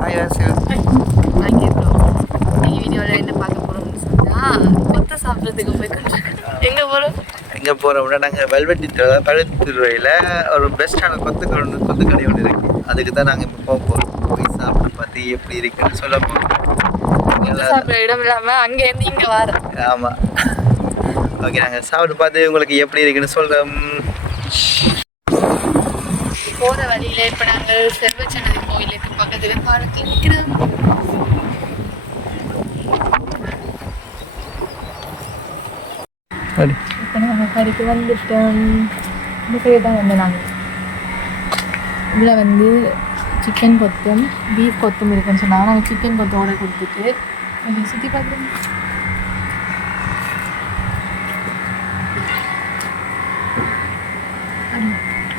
Hi Vasu. அங்கே நீங்கள் வீடியோவில் என்ன பார்க்க போகிறோம்னு சொன்னால் கொத்து சாப்பிட்றதுக்கு போய் எங்கே போகிறோம்? எங்கே போகிறோம்னா நாங்கள் வெல்வெட்டி பழுத்துறையில் ஒரு பெஸ்ட்டான கொத்து கடை ஒன்று இருக்குது. அதுக்கு தான் நாங்கள் இப்போ போக போகிறோம். போய் சாப்பிட்டு பார்த்து எப்படி இருக்குன்னு சொல்ல போகிறோம். சாப்பிட்ற இடம் இல்லாமல் அங்கேருந்து இங்கே வரோம். ஆமாம், ஓகே. நாங்கள் சாப்பிட்டு பார்த்து உங்களுக்கு எப்படி இருக்குன்னு சொல்கிறோம். போகிற வழியில் இப்போ நாங்கள் செல்வச்சன்னதி கோயிலுக்கு பக்கத்தில் பாலத்தில் நிற்கிறோம். இப்போ நாங்கள் கடைக்கு வந்துட்டோம். இந்த சைடு தான் வந்து நாங்கள் இதில் வந்து சிக்கன் கொத்தும் பீஃப் கொத்தும் இருக்குன்னு சொன்னாங்க. நாங்கள் சிக்கன் கொத்தோட கொடுத்துட்டு கொஞ்சம் சுற்றி பார்க்குறோம்.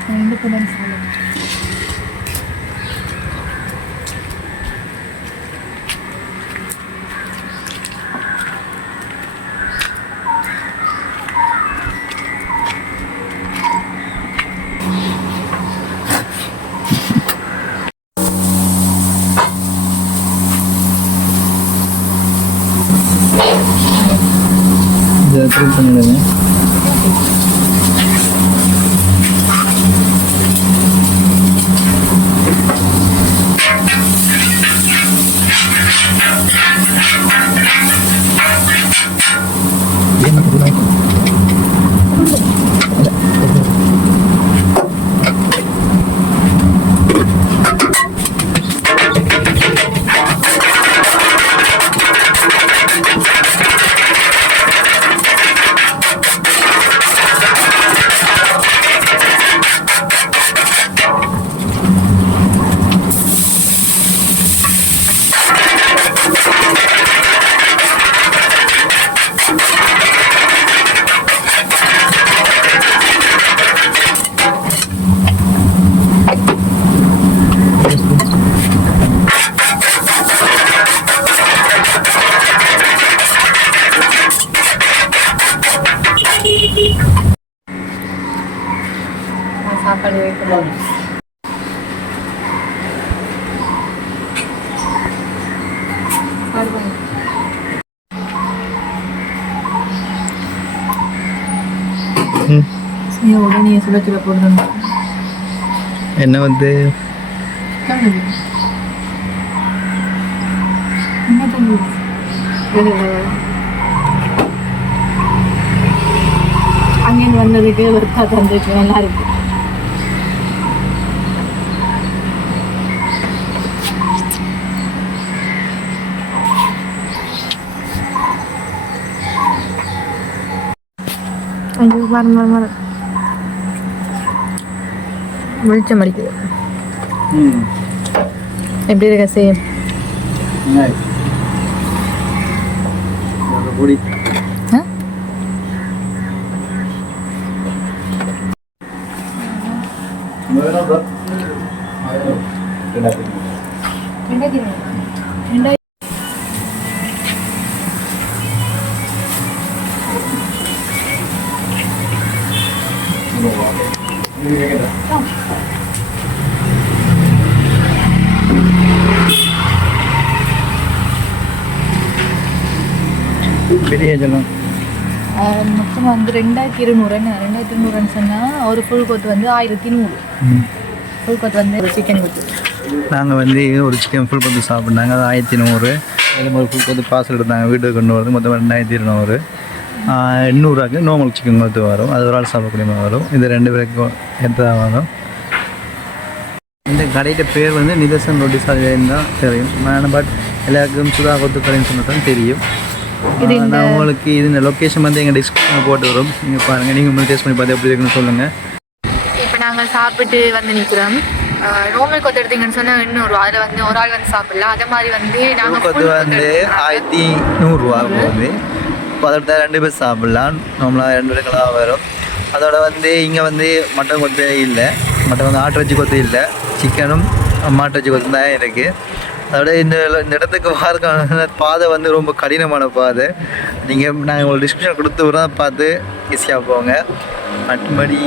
ரெண்டு படம் சாப்பிடும். பண்ணிடுங்க. சாப்பாடு வைக்கணும். உடனே சுட சுட போடுறோம். என்ன வந்து அங்கேருந்து வந்ததுக்கு ஒருக்கா தந்துட்டு நல்லா இருக்கு. ஐயோ மரம் வெளிச்சம் அடிக்குது. எப்படி இருக்க சேம்? பெரிய ஜலம் மொத்தம் வந்து 2200 சொன்னால் ஒரு ஃபுல் கொத்து வந்து 1100. ஃபுல் கொத்து வந்து ஒரு சிக்கன் கொத்து. நாங்கள் வந்து ஒரு சிக்கன் ஃபுல் கொத்து சாப்பிட்னாங்க. அது 1100. அதில் ஒரு ஃபுல் கொத்து பார்சல் எடுத்தாங்க வீட்டுக்கு கொண்டு வரது. மொத்தம் 2200. 800 நார்மல் சிக்கன் கொத்து வரும். அது ஒரு ஆள் சாப்பிடக்கூடிய மாதிரி வரும். இது 2 பேருக்கு எடுத்ததாக வரும். இந்த கடையிட்ட பேர் வந்து நிதர்சன் ரொட்டி சாலைன்னு தான் தெரியும். பட் எல்லாருக்கும் சுதா கொத்து கடைன்னு சொன்னதான் தெரியும். நான் உங்களுக்கு இந்த லொக்கேஷன் வந்து எங்கள் டிஸ்கிரிப்ஷனில் போட்டு வரும். நீங்கள் பாருங்கள். நீங்கள் உங்களுக்கு டேஸ்ட் பண்ணி பார்த்து எப்படி இருக்குன்னு சொல்லுங்கள். இப்போ நாங்கள் சாப்பிட்டு வந்து நிற்கிறோம். நார்மல் கொத்து எடுத்தீங்கன்னு சொன்னால் 800. அதில் வந்து ஒரு ஆள் வந்து சாப்பிடலாம். அதே மாதிரி வந்து நாங்கள் கொத்து வந்து 1100 போகுது. இப்போ அதோட 2 பேர் சாப்பிட்லாம். நம்மளாக 2 பேருக்கெல்லாம் வரும். அதோட வந்து இங்கே வந்து மட்டன் கொத்து இல்லை. மட்டன் வந்து ஆட்டு வச்சு கொத்து இல்லை. சிக்கனும் மாட்டு வச்சு கொத்து தான் இருக்குது. அதோட இந்த இடத்துக்கு பார்க்க பாதை வந்து ரொம்ப கடினமான பாதை. நாங்கள் உங்களுக்கு டிஸ்கிரிப்ஷன் கொடுத்து விட்றோம், பார்த்து ஈஸியாக போங்க. மற்றபடி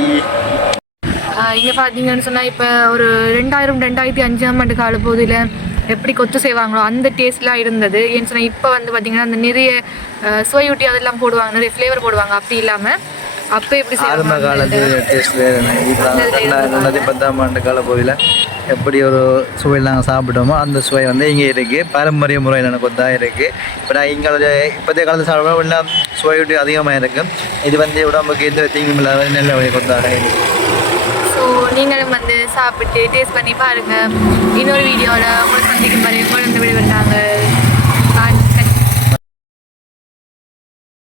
இங்கே பார்த்தீங்கன்னு சொன்னால் இப்போ ஒரு 2000-2005 ஆண்டு கால பகுதியில் எப்படி கொத்து செய்வாங்களோ அந்த டேஸ்ட்லாம் இருந்தது. ஏன்னு சொன்னால் இப்போ வந்து பார்த்திங்கன்னா அந்த நிறைய சுவையூட்டி அதெல்லாம் போடுவாங்க, நிறைய ஃப்ளேவர் போடுவாங்க. அப்படி இல்லாமல் அப்போ எப்படி ஆரம்ப காலத்து டேஸ்ட் வேறு. இப்போ 2010ஆம் ஆண்டு கால போதில் எப்படி ஒரு சுவையில் நாங்கள் சாப்பிட்டோமோ அந்த சுவை வந்து இங்கே இருக்குது. பாரம்பரிய முறையில் எனக்கு கொத்தாக இருக்குது. இப்போ நான் இங்கே இப்போதைய காலத்தில் சாப்பிடுவோம் எல்லாம் சுவையூட்டி அதிகமாக இருக்கும். இது வந்து உடம்புக்கு எந்த தீங்கும் இல்லாத நல்ல வழி கொத்தாக இருக்குது. ஸோ நீங்களும் வந்து சாப்பிட்டு டேஸ்ட் பண்ணி பாருங்கள். இன்னொரு வீடியோவில் உங்களை சந்திக்கும் வரை குழந்தை விடுவாங்க.